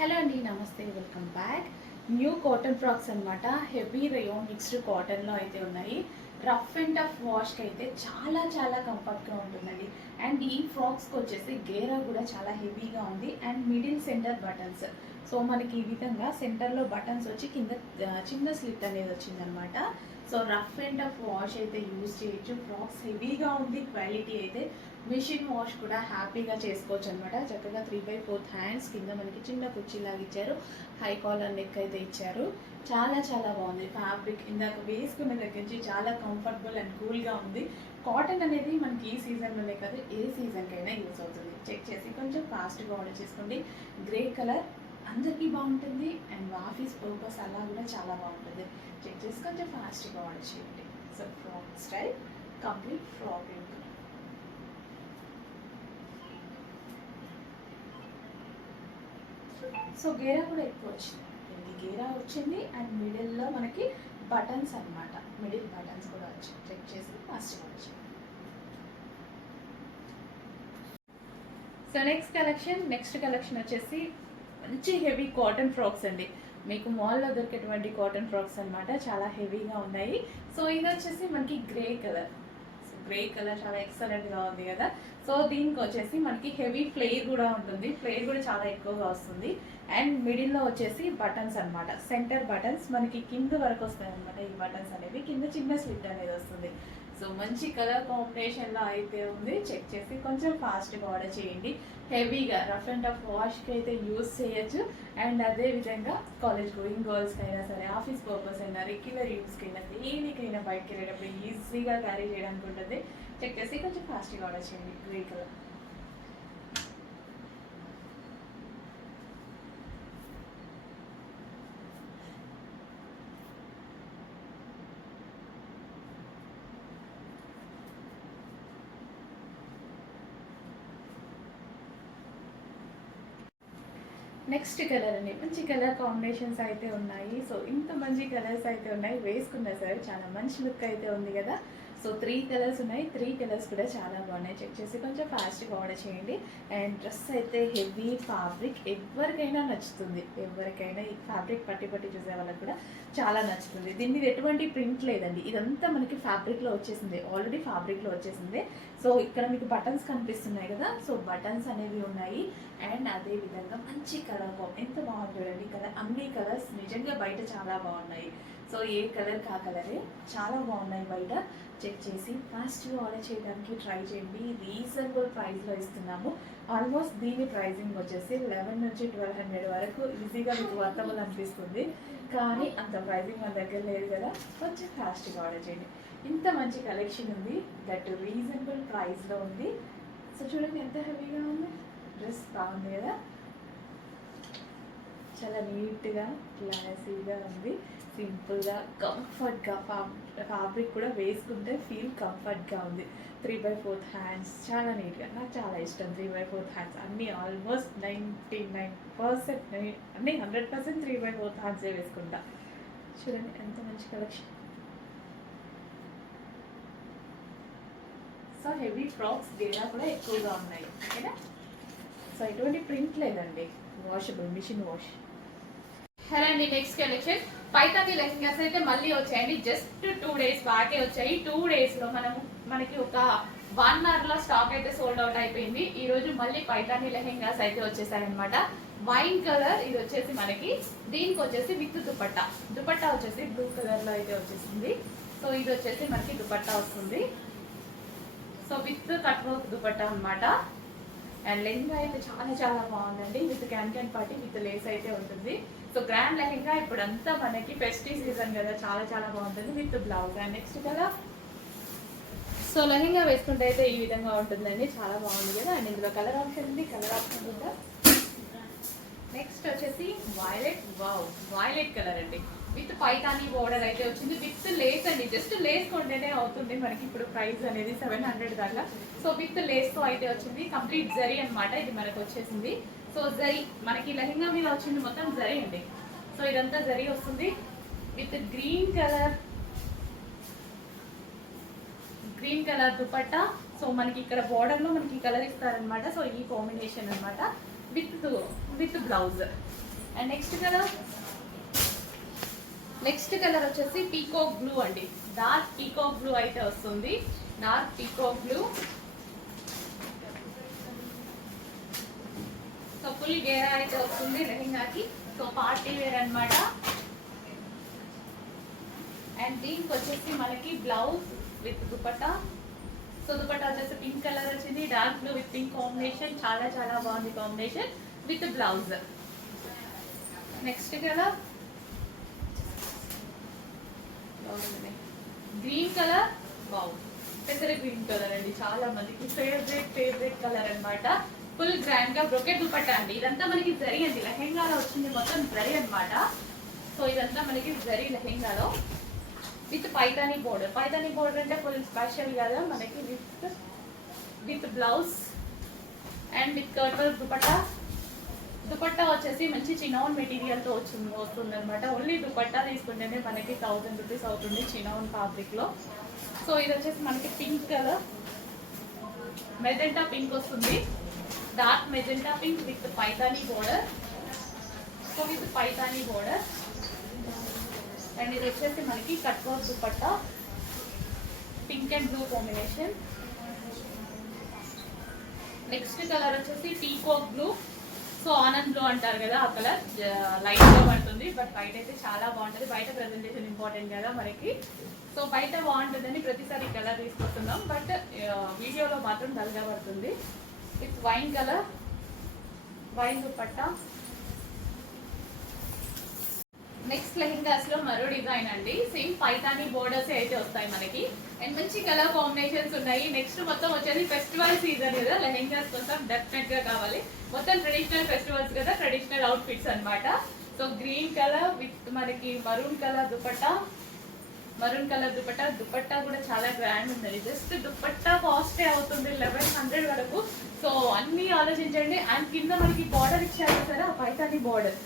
Hello అండి, నమస్తే, welcome back. New cotton frocks అనమాట. హెవీ రేయాన్ మిక్స్డ్ కాటన్లో అయితే ఉన్నాయి. రఫ్ అండ్ టఫ్ వాష్కి అయితే చాలా చాలా కంఫర్ట్గా ఉంటుందండి. అండ్ ఈ ఫ్రాక్స్కి వచ్చేసి గేరా కూడా చాలా హెవీగా ఉంది. And middle centre buttons. So మనకి ఈ విధంగా సెంటర్లో బటన్స్ వచ్చి కింద చిన్న స్లిట్ అనేది వచ్చిందనమాట. So rough and tough wash అయితే యూజ్ చేయొచ్చు. ఫ్రాక్స్ హెవీగా ఉంది. క్వాలిటీ అయితే మిషన్ వాష్ కూడా హ్యాపీగా చేసుకోవచ్చు అనమాట. చక్కగా 3/4 హ్యాండ్స్ కింద మనకి చిన్న కుర్చీలాగా ఇచ్చారు. హై కాలర్ నెక్ అయితే ఇచ్చారు. చాలా చాలా బాగుంది. ఫ్యాబ్రిక్ ఇందాక వేసుకున్న దగ్గర నుంచి చాలా కంఫర్టబుల్ అండ్ కూల్గా ఉంది. కాటన్ అనేది మనకి ఈ సీజన్లోనే కాదు, ఏ సీజన్కైనా యూజ్ అవుతుంది. చెక్ చేసి కొంచెం ఫాస్ట్గా ఆర్డర్ చేసుకోండి. గ్రే కలర్ అందరికీ బాగుంటుంది. అండ్ ఆఫీస్ పర్పస్ అలా కూడా చాలా బాగుంటుంది. చెక్ చేసి కొంచెం ఫాస్ట్గా ఆర్డర్ చేయండి. So frock style complete frock look. So గేరా కూడా ఎక్కువ వచ్చింది. గేరా వచ్చింది అండ్ మిడిల్లో మనకి బటన్స్ అనమాట. మిడిల్ బటన్స్ కూడా వచ్చాయి. చెక్ చేసి ఫాస్ట్గా వచ్చింది. సో నెక్స్ట్ కలెక్షన్ వచ్చేసి మంచి హెవీ కాటన్ ఫ్రాక్స్ అండి. మీకు మాల్లో దొరికేటువంటి కాటన్ ఫ్రాక్స్ అనమాట. చాలా హెవీగా ఉన్నాయి. సో ఇది వచ్చేసి మనకి గ్రే కలర్ చాలా ఎక్సలెంట్గా ఉంది కదా. సో దీనికి వచ్చేసి మనకి హెవీ ఫ్లేర్ కూడా ఉంటుంది. ఫ్లేర్ కూడా చాలా ఎక్కువగా వస్తుంది. అండ్ మిడిల్లో వచ్చేసి బటన్స్ అనమాట. సెంటర్ బటన్స్ మనకి కింద వరకు వస్తాయి అనమాట. ఈ బటన్స్ అనేవి కింద చిన్న స్లిట్ అనేది వస్తుంది. సో మంచి కలర్ కాంబినేషన్లో అయితే ఉంది. చెక్ చేసి కొంచెం ఫాస్ట్గా ఆర్డర్ చేయండి. హెవీగా రఫ్ అండ్ టఫ్ వాష్కి అయితే యూజ్ చేయొచ్చు. అండ్ అదేవిధంగా కాలేజ్ గోయింగ్ గర్ల్స్కి అయినా సరే, ఆఫీస్ పర్పస్ అయినా, రెగ్యులర్ యూస్కి అయినా, దేనికైనా బయటకి వెళ్ళేటప్పుడు ఈజీగా క్యారీ చేయడానికి ఉంటుంది. చెక్ చేసి కొంచెం ఫాస్ట్గా ఆర్డర్ చేయండి. Grey colour. నెక్స్ట్ కలర్ అండి. మంచి కలర్ కాంబినేషన్స్ అయితే ఉన్నాయి. సో ఇంత మంచి కలర్స్ అయితే ఉన్నాయి. వేసుకున్నా సరే చాలా మంచి లుక్ అయితే ఉంది కదా. సో 3 కలర్స్ ఉన్నాయి. 3 కలర్స్ కూడా చాలా బాగున్నాయి. చెక్ చేసి కొంచెం ఫాస్ట్గా ఆర్డర్ చేయండి. అండ్ డ్రెస్ అయితే హెవీ ఫ్యాబ్రిక్, ఎవరికైనా నచ్చుతుంది. ఎవరికైనా ఈ ఫ్యాబ్రిక్ పట్టి చూసే వాళ్ళకి కూడా చాలా నచ్చుతుంది. దీని మీద ఎటువంటి ప్రింట్ లేదండి. ఇదంతా మనకి ఫ్యాబ్రిక్లో వచ్చేసింది. ఆల్రెడీ ఫ్యాబ్రిక్లో వచ్చేసింది. సో ఇక్కడ మీకు బటన్స్ కనిపిస్తున్నాయి కదా. సో బటన్స్ అనేవి ఉన్నాయి. అండ్ అదే విధంగా మంచి కలర్ ఎంత బాగుంది చూడండి. కలర్ అన్ని కలర్స్ నిజంగా బయట చాలా బాగున్నాయి. సో ఏ కలర్ కా కలరే చాలా బాగున్నాయి బయట. చెక్ చేసి ఫాస్ట్గా ఆర్డర్ చేయడానికి ట్రై చేయండి. రీజనబుల్ ప్రైస్లో ఇస్తున్నాము. ఆల్మోస్ట్ దీని ప్రైజింగ్ వచ్చేసి 11 నుంచి 1200 వరకు ఈజీగా మీకు వర్తబుల్ అనిపిస్తుంది. కానీ అంత ప్రైజింగ్ మన దగ్గర లేదు కదా. కొంచెం ఫాస్ట్గా ఆర్డర్ చేయండి. ఇంత మంచి కలెక్షన్ ఉంది, దట్ రీజనబుల్ ప్రైస్లో ఉంది. సో చూడండి ఎంత హెవీగా ఉంది. డ్రెస్ బాగుంది కదా. చాలా నీట్గా క్లాసీగా ఉంది. సింపుల్గా కంఫర్ట్గా ఫ్యాబ్రిక్ కూడా వేసుకుంటే ఫీల్ కంఫర్ట్గా ఉంది. 3/4 హ్యాండ్స్ చాలా నీట్గా. నాకు చాలా ఇష్టం 3/4 హ్యాండ్స్. అన్నీ ఆల్మోస్ట్ 99% అన్నీ 100% 3/4 హ్యాండ్సే వేసుకుంటా. చూడండి ఎంత మంచి కలెక్షన్. సో హెవీ ఫ్రాక్స్ గేరా కూడా ఎక్కువగా ఉన్నాయి. ఓకేనా. సో ఎటువంటి ప్రింట్ లేదండి. Washable, machine wash. హలో అండి, నెక్స్ట్ కలెక్షన్ పైతాని లెహంగాస్ అయితే మళ్ళీ వచ్చాయండి. జస్ట్ 2 డేస్ బాగా వచ్చాయి. 2 డేస్లో మనకి ఒక 1 అవర్లో స్టాక్ అయితే సోల్డ్ అవుట్ అయిపోయింది. ఈ రోజు మళ్ళీ పైతాని లెహంగాస్ అయితే వచ్చేసాయి అనమాట. వైన్ కలర్ ఇది వచ్చేసి మనకి. దీనికి వచ్చేసి విత్ దుపట్టా వచ్చేసి బ్లూ కలర్లో అయితే వచ్చేసింది. సో ఇది వచ్చేసి మనకి దుపట్టా వస్తుంది. So with cut work dupatta అనమాట. అండ్ లెహంగా అయితే చాలా చాలా బాగుందండి. With can party with lace అయితే ఉంటుంది. సో గ్రాండ్ లెహంగా ఇప్పుడంతా మనకి ఫెస్టివ్ సీజన్ కదా, చాలా చాలా బాగుంటుంది విత్ బ్లౌజ్. అండ్ నెక్స్ట్ కదా. సో లెహంగా వేసుకుంటే అయితే ఈ విధంగా ఉంటుందండి. చాలా బాగుంది కదా. అండ్ ఇందులో కలర్ ఆప్షన్ ఉంది. కలర్ ఆప్షన్ ఉందా. నెక్స్ట్ వచ్చేసి వైలెట్ కలర్ అండి. విత్ పైతాని బోర్డర్ అయితే వచ్చింది. విత్ లేస్ అండి. జస్ట్ లేస్ కొంటేనే అవుతుంది మనకి ఇప్పుడు ప్రైస్ అనేది 700 దాకా. సో విత్ లేస్తో అయితే వచ్చింది. కంప్లీట్ జరీ అనమాట ఇది మనకు వచ్చేసింది. సో జరీ మనకి లెహంగా మీద వచ్చింది మొత్తం జరీ అండి. సో ఇదంతా జరీ వస్తుంది with green colour dupatta. So మనకి ఇక్కడ బోర్డర్లో మనకి కలర్ ఇస్తారనమాట. సో ఈ కాంబినేషన్ అనమాట with blouse. And next colour వచ్చేసి పీకాక్ బ్లూ అండి. డార్క్ పీకాక్ బ్లూ అయితే వస్తుంది. Dark peacock blue. So full గేరా అయితే వస్తుంది లెహెంగాకి. సో పార్టీ వేర్ అన్నమాట. అండ్ దీనికి వచ్చేసి మనకి blouse with dupatta. So dupatta వచ్చేసి పింక్ కలర్ వచ్చింది. Dark blue with pink combination, చాలా చాలా బాగుంది combination with blouse. Next colour green colour. Wow, పెసర గ్రీన్ కలర్ అండి, చాలా మందికి ఫేవరెట్ కలర్ అన్నమాట. ఫుల్ గ్రాండ్ గా బ్రొకెట్ దుపట్టా అండి. ఇదంతా మనకి జరీ అండి, లెహెంగాలో వచ్చింది మొత్తం జరీ అన్నమాట. సో ఇదంతా మనకి జరీ లెహెంగాలో with Paithani border. Paithani border అంటే ఫుల్ స్పెషల్ కదా మనకి. విత్ బ్లౌజ్ అండ్ విత్ కర్టల్ దుపట్టా. దుపట్టా వచ్చేసి మంచి చినాన్ మెటీరియల్ తో వస్తుంది అనమాట. ఓన్లీ దుపట్టా తీసుకుంటేనే మనకి 1000 రూపీస్ అవుతుంది చినాన్ ఫ్యాబ్రిక్ లో. సో ఇది వచ్చేసి మనకి పింక్ కలర్, మెజెంటా పింక్ వస్తుంది. Dark magenta pink with Paithani border. So with Paithani border. And ఇది వచ్చేసి మనకి cut work dupatta, pink and blue combination. Next colour వచ్చేసి peacock blue. So Anand blue అంటారు కదా, ఆ కలర్ లైట్ గా పడుతుంది, బట్ బయట అయితే చాలా బాగుంటుంది. బయట ప్రెజెంటేషన్ ఇంపార్టెంట్ కదా మనకి. సో బయట బాగుంటుందని ప్రతిసారి కలర్ తీసుకొస్తున్నాం, బట్ వీడియోలో మాత్రం డల్ గా పడుతుంది. With wine colour, wine dupatta. Next lehengas లో మరో డిజైన్ అండి. సేమ్ పైతానీ బోర్డర్స్ అయితే వస్తాయి మనకి. అండ్ మంచి కలర్ కాంబినేషన్స్ ఉన్నాయి. నెక్స్ట్ మొత్తం వచ్చేది ఫెస్టివల్ సీజన్ కదా, లెహెంగాస్ కోసం డెఫినెట్ గా కావాలి. మొత్తం ట్రెడిషనల్ ఫెస్టివల్స్ కదా, ట్రెడిషనల్ అవుట్ ఫిట్స్ అనమాట. సో గ్రీన్ కలర్ విత్ మనకి maroon colour dupatta. Maroon colour dupatta. Dupatta కూడా చాలా గ్రాండ్ ఉంది. జస్ట్ దుపట్టా కాస్టే అవుతుంది 1100 వరకు. సో అన్ని ఆలోచించండి. అండ్ కింద మనకి బార్డర్ ఇచ్చారు సరే, Paithani border.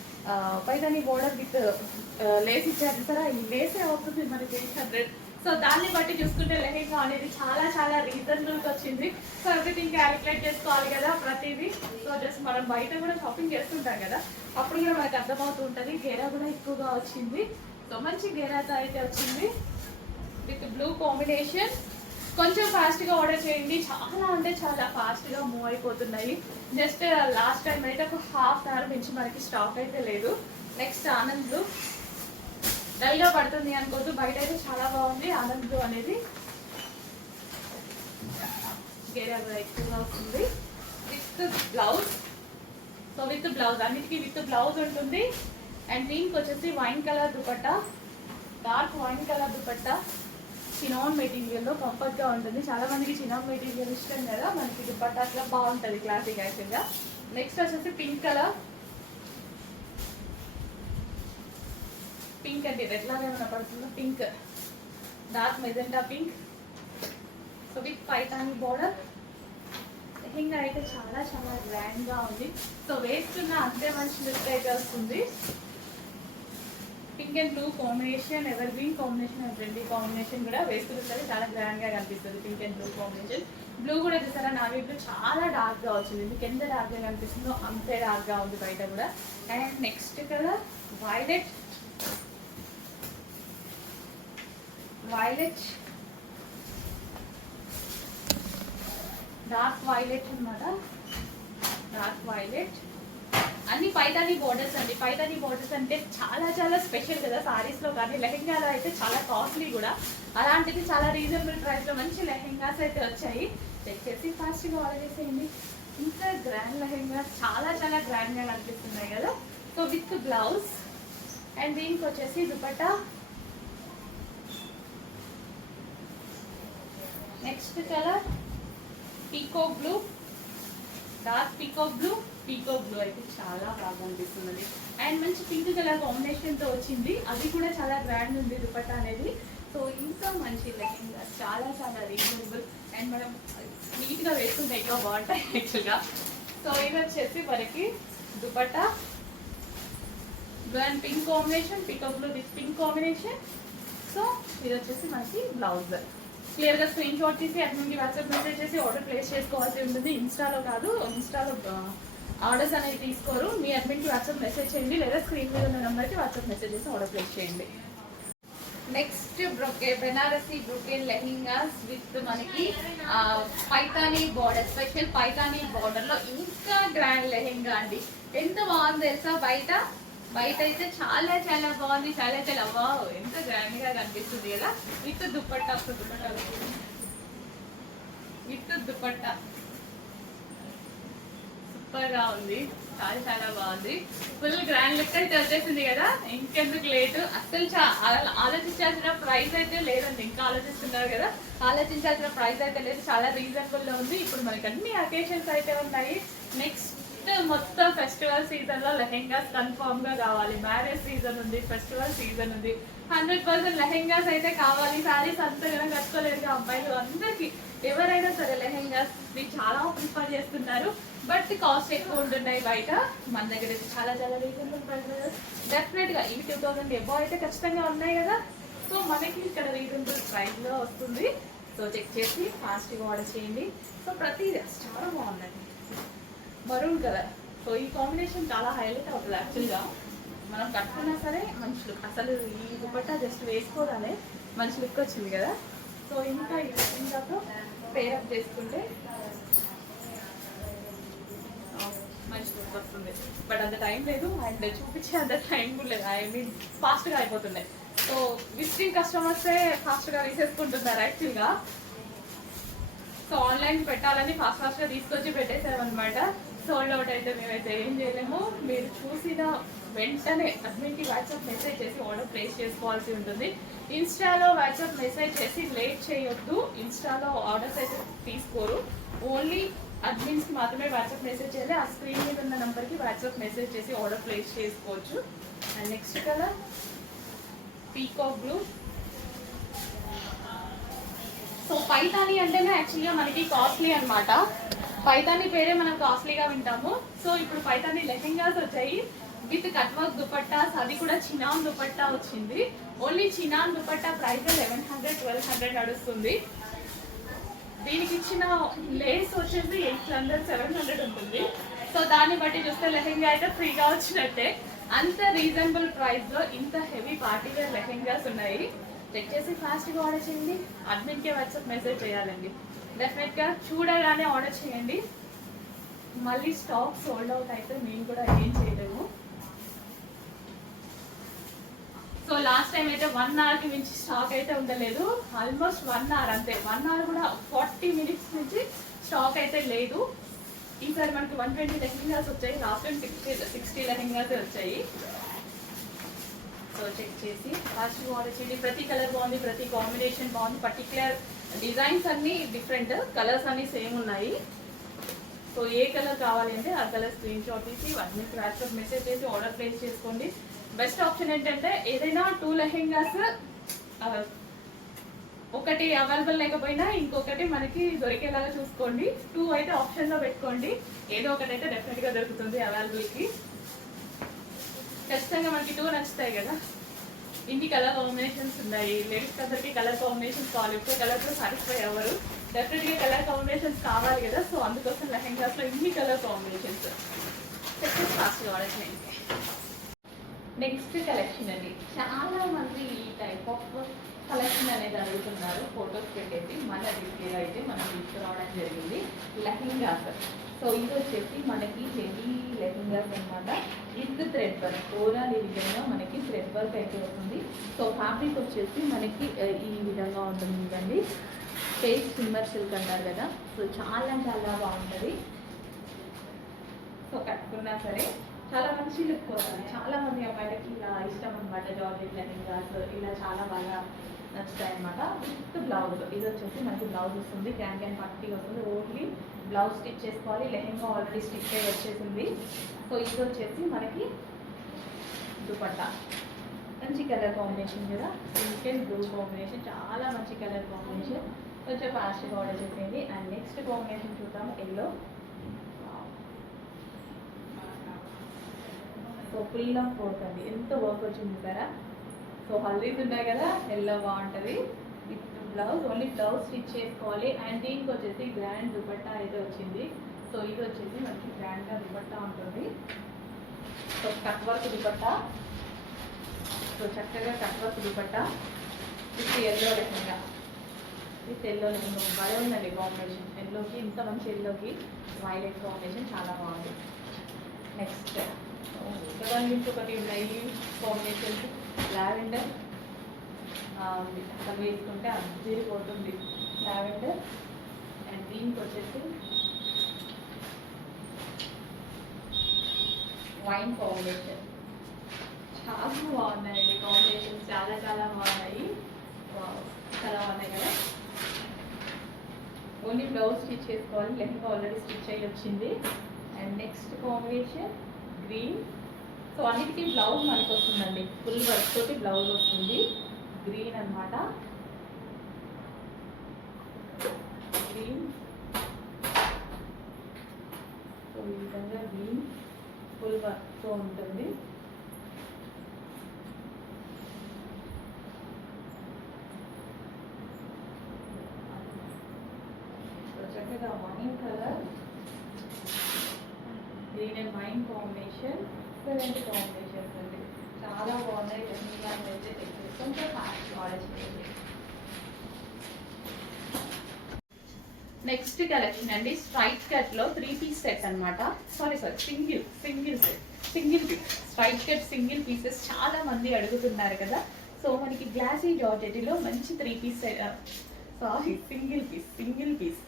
Paithani border with lace ఇచ్చారు సరే, ఈ లేసే అవుతుంది మనకి 800. సో దాన్ని బట్టి చూసుకుంటే లెహెంగా అనేది చాలా చాలా రీజనబుల్గా వచ్చింది. సో ఎవ్రీథింగ్ క్యాలిక్యులేట్ చేసుకోవాలి కదా ప్రతిదీ. సో జస్ట్ మనం బయట కూడా షాపింగ్ చేస్తుంటాం కదా, అప్పుడు కూడా మనకు అర్థమవుతూ ఉంటుంది. గేరా కూడా ఎక్కువగా వచ్చింది. సో మంచి గేరాతో అయితే వచ్చింది విత్ బ్లూ కాంబినేషన్. కొంచెం ఫాస్ట్గా ఆర్డర్ చేయండి, చాలా అంటే చాలా ఫాస్ట్గా మూవ్ అయిపోతున్నాయి. జస్ట్ లాస్ట్ టైం అయితే ఒక హాఫ్ అవర్ నుంచి మనకి స్టాక్ అయితే లేదు. Next Anand blue. డల్గా పడుతుంది అనుకోవద్దు, బయట అయితే చాలా బాగుంది ఆనంద్ బ్లూ అనేది. గేరా కూడా ఎక్కువగా వస్తుంది with blouse. So with blouse, అన్నిటికీ విత్ బ్లౌజ్ ఉంటుంది. అండ్ దీనికి వచ్చేసి wine colour dupatta, dark wine colour dupatta. Chinon మెటీరియల్లో కంఫర్ట్గా ఉంటుంది. చాలా మందికి చినాన్ మెటీరియల్ ఇష్టం కదా, మనకి దుపట్టా అట్లా బాగుంటుంది క్లాసిక్ యాక్చువల్గా. నెక్స్ట్ వచ్చేసి పింక్ కలర్. పింక్ అంటే ఎట్లాగే ఏమైనా పడుతుందో pink, dark magenta pink. So with Paithani border. Lehenga అయితే చాలా చాలా గ్రాండ్గా ఉంది. సో వేసుకున్న అంతే మంచి లుక్ అయితే వస్తుంది. Pink and blue combination, ever green combination, and red combination కూడా వేసుకుంటే చాలా గ్రాండ్ గా కనిపిస్తుంది. Pink and blue combination. Blue కూడా చూసారా, నావీ బ్లూ చాలా డార్క్ గా వచ్చింది. మీకు ఎంత డార్క్ గా కనిపిస్తుందో అంతే డార్క్ గా ఉంది బయట కూడా. And next colour violet. Violet, dark violet అన్నమాట. Dark violet. అన్ని పైతానీ బోర్డర్స్ అండి. పైతానీ బోర్డర్స్ అంటే చాలా చాలా స్పెషల్ కదా సారీస్ లో, కానీ లెహెంగాలో అయితే చాలా కాస్ట్లీ కూడా. అలాంటిది చాలా రీజనబుల్ ప్రైస్ లో మంచి లెహెంగాస్ అయితే వచ్చాయి. చెక్ చేసి ఫాస్ట్గా ఆర్డర్ చేసేయండి. ఇంకా గ్రాండ్ లెహెంగాస్ చాలా చాలా గ్రాండ్ గా కనిపిస్తున్నాయి కదా. So with blouse. అండ్ దీనికి వచ్చేసి dupatta. Next colour peacock blue, dark peacock blue. Peacock blue అయితే చాలా బాగా అనిపిస్తుంది. అండ్ మంచి పింక్ కలర్ కాంబినేషన్ తో వచ్చింది, అది కూడా చాలా గ్రాండ్ ఉంది దుపట్టా అనేది. సో ఇంకా మంచి లెహెంగా, చాలా చాలా రీజనబుల్. అండ్ మనం నీట్ గా వేసుకుంటే ఎక్కువ బాగుంటాయి యాక్చువల్గా. సో ఇది వచ్చేసి మనకి dupatta, blue and pink combination, peacock blue with pink combination. So ఇది వచ్చేసి మనకి బ్లౌజ్. క్లియర్ గా స్క్రీన్ షాట్ తీసి అటు నుండి వాట్సాప్ మెసేజ్ చేసి ఆర్డర్ ప్లేస్ చేసుకోవాల్సి ఉంటుంది. ఇన్స్టాలో కాదు, ఇన్స్టాలో ఆర్డర్స్ అనేది తీసుకోరు. మీ అడ్మిన్కి వాట్సాప్ మెసేజ్ చేయండి, లేదా స్క్రీన్ మీద ఉన్న నెంబర్కి వాట్సాప్ మెసేజ్ చేసి ఆర్డర్ ప్లేస్ చేయండి. Next Banarasi brocade lehengas with మనకి Paithani border, special Paithani border లో ఇంకా గ్రాండ్ లెహెంగా అండి. ఎంత బాగుంది తెలుసా? బయట అయితే చాలా చాలా బాగుంది, చాలా చాలా వావ్, ఎంత గ్రాండ్ గా కనిపిస్తుంది కదా. విత్ దుపట్టా సూపర్ గా ఉంది, చాలా చాలా బాగుంది. ఫుల్ గ్రాండ్ లుక్ అయితే వచ్చేసింది కదా. ఇంకెందుకు లేటు, అసలు ఆలోచించాల్సిన ప్రైస్ అయితే లేదండి. ఇంకా ఆలోచిస్తున్నారు కదా, ఆలోచించాల్సిన ప్రైస్ అయితే లేదు, చాలా రీజనబుల్ లో ఉంది. ఇప్పుడు మనకి అన్ని అకేషన్స్ అయితే ఉన్నాయి. నెక్స్ట్ మొత్తం ఫెస్టివల్ సీజన్ లో లెహెంగాస్ కన్ఫర్మ్ గా కావాలి. మ్యారేజ్ సీజన్ ఉంది, ఫెస్టివల్ సీజన్ ఉంది, 100% లెహెంగాస్ అయితే కావాలి. శారీస్ అంతగా కట్టుకోలేదు అబ్బాయిలు అందరికి, ఎవరైనా సరే లెహెంగాస్ ని చాలా ప్రిఫర్ చేస్తున్నారు. బట్ కాస్ట్ ఎక్కువ ఉంటున్నాయి బయట. మన దగ్గర అయితే చాలా చాలా రీజనబుల్ ప్రైస్, డెఫినెట్ గా ఇవి 2000 ఎబో అయితే ఖచ్చితంగా ఉన్నాయి కదా. సో మనకి ఇక్కడ రీజనబుల్ ప్రైస్ లో వస్తుంది. సో చెక్ చేసి ఫాస్ట్గా ఆర్డర్ చేయండి. సో ప్రతిదీ చాలా బాగుందండి, మరూన్ కలర్. సో ఈ కాంబినేషన్ చాలా హైలైట్ అవుతుంది యాక్చువల్గా. మనం కట్టుకున్నా సరే మంచి లుక్, అసలు ఈ దుపట్టా జస్ట్ వేసుకోగానే మంచి లుక్ వచ్చింది కదా. సో ఇంకా ఈ లెహంగాతో పేరప్ చేసుకుంటే మంచి లుక్ వస్తుంది. బట్ అంత టైం లేదు అండ్ చూపించే అంత టైం కూడా లేదు. ఐ మీన్ ఫాస్ట్గా అయిపోతున్నాయి. సో విజిటింగ్ కస్టమర్సే ఫాస్ట్గా తీసేసుకుంటున్నారు యాక్చువల్గా. సో ఆన్లైన్ పెట్టాలని ఫాస్ట్గా తీసుకొచ్చి పెట్టేసామన్నమాట. సోల్డ్ అవుట్ అయితే మేమైతే ఏం చేయలేము. మీరు చూసిన వెంటనే అడ్మిన్కి వాట్సాప్ మెసేజ్ చేసి ఆర్డర్ ప్లేస్ చేసుకోవాల్సి ఉంటుంది. ఇన్స్టాలో వాట్సాప్ మెసేజ్ చేసి లేట్ చేయొద్దు. ఇన్స్టాలో ఆర్డర్స్ అయితే తీసుకోరు, ఓన్లీ అడ్మిన్స్కి మాత్రమే వాట్సాప్ మెసేజ్ చేయాలి. ఆ స్క్రీన్ మీద ఉన్న నెంబర్కి వాట్సాప్ మెసేజ్ చేసి ఆర్డర్ ప్లేస్ చేసుకోవచ్చు. And next colour peacock blue. So Paithani అంటేనే యాక్చువల్గా మనకి కాస్ట్లీ అనమాట. పైతానీ పేరే మనం కాస్ట్లీగా వింటాము. సో ఇప్పుడు పైతానీ లెహెంగాస్ వచ్చాయి విత్ కట్ వర్క్ దుపట్టాస్, అది కూడా చినాన్ దుపట్టా వచ్చింది. ఓన్లీ చినాన్ దుపట్టా ప్రైస్ 1100-1200 నడుస్తుంది. దీనికి ఇచ్చిన లేస్ వచ్చేసి 800-700 ఉంటుంది. సో దాన్ని బట్టి చూస్తే లెహెంగా అయితే ఫ్రీగా వచ్చినట్టే. అంత రీజనబుల్ ప్రైస్ లో ఇంత హెవీ పార్టీ వేర్ లెహెంగాస్ ఉన్నాయి. చెక్ చేసి ఫాస్ట్గా ఆర్డర్ చేయండి. అడ్మిన్కే వాట్సాప్ మెసేజ్ చేయాలండి. డెఫినెట్గా చూడగానే ఆర్డర్ చేయండి. మళ్ళీ స్టాక్ సోల్డ్ అవుట్ అయితే మేము కూడా ఏం చేయలేము. సో లాస్ట్ టైం అయితే 1 అవర్కి మించి స్టాక్ అయితే ఉండలేదు. ఆల్మోస్ట్ 1 అవర్ అంతే, 1 అవర్ కూడా 40 మినిట్స్ నుంచి స్టాక్ అయితే లేదు. ఈసారి మనకి 120 లెహెంగాస్ వచ్చాయి. లాస్ట్ టైం 60 లెహెంగాస్ వచ్చాయి. సో చెక్ చేసి ఫాస్ట్గా ఆర్డర్ చేయండి. ప్రతి కలర్ బాగుంది, ప్రతి కాంబినేషన్ బాగుంది. పర్టికులర్ డిజైన్స్ అన్నీ డిఫరెంట్, కలర్స్ అన్నీ సేమ్ ఉన్నాయి. సో ఏ కలర్ కావాలి అంటే ఆ కలర్ స్క్రీన్ షాట్ తీసి వాటిని వాట్సాప్ మెసేజ్ చేసి ఆర్డర్ ప్లేస్ చేసుకోండి. బెస్ట్ ఆప్షన్ ఏంటంటే ఏదైనా 2 లెహెంగాస్ ఒకటి అవైలబుల్ లేకపోయినా ఇంకొకటి మనకి దొరికేలాగా చూసుకోండి. 2 అయితే ఆప్షన్లో పెట్టుకోండి, ఏదో ఒకటి అయితే డెఫినెట్గా దొరుకుతుంది అవైలబుల్కి. ఖచ్చితంగా మనకి 2 నచ్చుతాయి కదా. ఇన్ని కలర్ కాంబినేషన్స్ ఉన్నాయి. లేడీస్ అందరికి కలర్ కాంబినేషన్స్ కావాలి, ఒక్క కలర్తో సాటిస్ఫై అవ్వరు. డెఫినెట్గా కలర్ కాంబినేషన్స్ కావాలి కదా. సో అందుకోసం లెహెంగాస్లో ఇన్ని కలర్ కాంబినేషన్స్ ఫాస్ట్గా ఆర్డర్ చేయండి. నెక్స్ట్ కలెక్షన్ అండి, చాలా మంది ఈ టైప్ ఆఫ్ కలెక్షన్ అనేది అడుగుతున్నారు. ఫొటోస్ పెట్టేసి మన డిస్ప్లేలో అయితే మనం తీసుకురావడం జరిగింది లెహెంగాస్. సో ఇది వచ్చేసి మనకి హెవీ లెహెంగాస్ అనమాట విత్ థ్రెడ్ వర్క్. ఓవరాల్ ఈ విధంగా మనకి థ్రెడ్ వర్క్ అయితే వస్తుంది. సో ఫ్యాబ్రిక్ వచ్చేసి మనకి ఈ విధంగా ఉంటుంది. ఫేస్ సిమ్మర్ సిల్క్ అంటారు కదా. సో చాలా చాలా బాగుంటుంది. సో కట్టుకున్నా సరే చాలా మంచి లుక్ వస్తుంది. చాలా మంది అమ్మాయిలకి ఇలా ఇష్టం అనమాట. జార్జెట్ లెహెంగాస్ ఇలా చాలా బాగా నచ్చుతాయి అనమాట. విత్ బ్లౌజ్, ఇది వచ్చేసి మనకి బ్లౌజ్ వస్తుంది, క్యాన్ పట్టి వస్తుంది. ఓన్లీ బ్లౌజ్ స్టిచ్ చేసుకోవాలి. లెహెంగా ఆల్రెడీ స్టిచ్ అయ్యి వచ్చేసింది. సో ఇది వచ్చేసి మనకి దుపట్టా. మంచి కలర్ కాంబినేషన్ కదా, పింక్ అండ్ బ్లూ కాంబినేషన్, చాలా మంచి కలర్ కాంబినేషన్. కొంచెం ఫాస్ట్గా ఆర్డర్ చేసేయండి. అండ్ నెక్స్ట్ కాంబినేషన్ చూద్దాం, yellow. So full of work అండి, ఎంత వర్క్ వచ్చింది సారా. సో హల్దీస్ ఉన్నాయి కదా, ఎల్లో బాగుంటుంది. With blouse, only blouse stitch చేసుకోవాలి. అండ్ దీనికి వచ్చేసి గ్రాండ్ దుపట్టా అయితే వచ్చింది. సో ఇది వచ్చేసి మనకి గ్రాండ్గా దుపట్టా ఉంటుంది. So cut work dupatta, so చక్కగా cut work dupatta with yellow lehenga, with yellow lehenga బాగా ఉందండి కాంబినేషన్. ఎల్లోకి ఇంత మంచి ఎల్లోకి వైలెట్ కాంబినేషన్ చాలా బాగుంది. నెక్స్ట్ ఒకదాని నుంచి ఒకటి ఉన్నాయి కాంబినేషన్స్. లావెండర్ అసలు వేసుకుంటే అద్దరిపోతుంది లావెండర్. అండ్ దీనికి వచ్చేసి వైన్ కాంబినేషన్. చాలా బాగున్నాయండి కాంబినేషన్స్, చాలా చాలా బాగున్నాయి. చాలా బాగున్నాయి కదా. ఓన్లీ బ్లౌజ్ స్టిచ్ చేసుకోవాలి, లెహంగా ఆల్రెడీ స్టిచ్ అయ్యి వచ్చింది. And next combination green. So అన్నిటికీ బ్లౌజ్ మనకి వస్తుందండి, ఫుల్ వర్క్ తోటి బ్లౌజ్ వస్తుంది. గ్రీన్ అన్నమాట, గ్రీన్. సో ఈ విధంగా గ్రీన్ ఫుల్ వర్క్తో ఉంటుంది. చక్కగా wine colour, green and wine combination, excellent combinations అండి, చాలా బాగున్నాయి. లెహంగా అయితే కొంచెం ఫ్యాస్ట్ వాడేసేయండి. నెక్స్ట్ కలెక్షన్ అండి స్ట్రైట్ కట్ లో 3 పీస్ సెట్ అన్నమాట. Sorry single set, single piece straight cut single pieces చాలా మంది అడుగుతున్నారు కదా. సో మనకి గ్లాసీ జార్జెట్లో మంచి 3 piece set, sorry single piece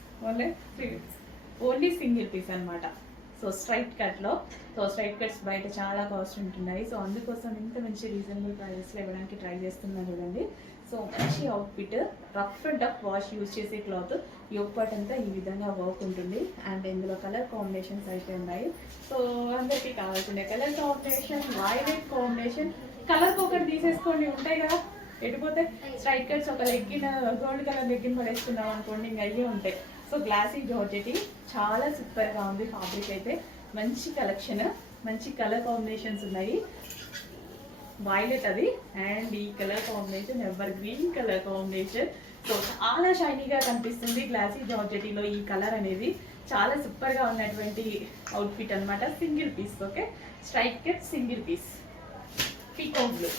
only single piece అన్నమాట. సో స్ట్రైట్ కట్లో, సో స్ట్రైట్ కట్స్ బయట చాలా కాస్ట్ ఉంటున్నాయి. సో అందుకోసం ఇంత మంచి రీజనబుల్ ప్రైజెస్లో ఇవ్వడానికి ట్రై చేస్తున్నాను చూడండి. సో మంచి outfit, rough and tough wash use చేసే క్లాత్, యోగ్ పార్ట్ అంతా ఈ విధంగా వర్క్ ఉంటుంది. అండ్ ఇందులో కలర్ కాంబినేషన్స్ అయితే ఉన్నాయి. సో అందరికీ కావాల్సిన కలర్ కాంబినేషన్, వైలెట్ కాంబినేషన్. కలర్కి ఒకటి తీసేసుకోండి, ఉంటాయి కదా ఎడిపోతే. స్ట్రైట్ కట్స్ ఒక లెగ్గిన్, గోల్డ్ కలర్ లెగ్గిన్ పడేసుకున్నాం అనుకోండి, ఇంకా అయ్యే ఉంటాయి. సో గ్లాసీ జార్జెట్ చాలా సూపర్గా ఉంది. ఫ్యాబ్రిక్ అయితే మంచి కలెక్షన్, మంచి కలర్ కాంబినేషన్స్ ఉన్నాయి. వైలెట్ అది, అండ్ ఈ colour combination ever green colour combination. So చాలా షైనీగా కనిపిస్తుంది గ్లాసీ జార్జెట్లో ఈ కలర్ అనేది. చాలా సూపర్గా ఉన్నటువంటి అవుట్ఫిట్ అనమాట. Single piece, okay straight cut single piece, peacock blue,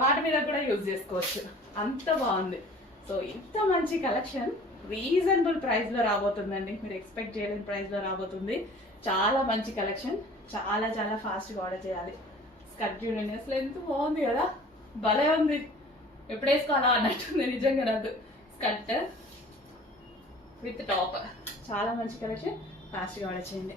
వాటి మీద కూడా యూజ్ చేసుకోవచ్చు, అంత బాగుంది. సో ఇంత మంచి కలెక్షన్ రీజనబుల్ ప్రైస్లో రాబోతుందండి, మీరు ఎక్స్పెక్ట్ చేయలేని ప్రైస్లో రాబోతుంది. చాలా మంచి కలెక్షన్, చాలా చాలా ఫాస్ట్గా ఆర్డర్ చేయాలి. స్కర్ట్ చూడండి అసలు ఎంత బాగుంది కదా, భలే ఉంది, ఎప్పుడు వేసుకోవాలా అన్నట్టుంది నిజంగా. నాకు స్కర్ట్ విత్ టాప్ చాలా మంచి కలెక్షన్, ఫాస్ట్గా ఆర్డర్ చేయండి.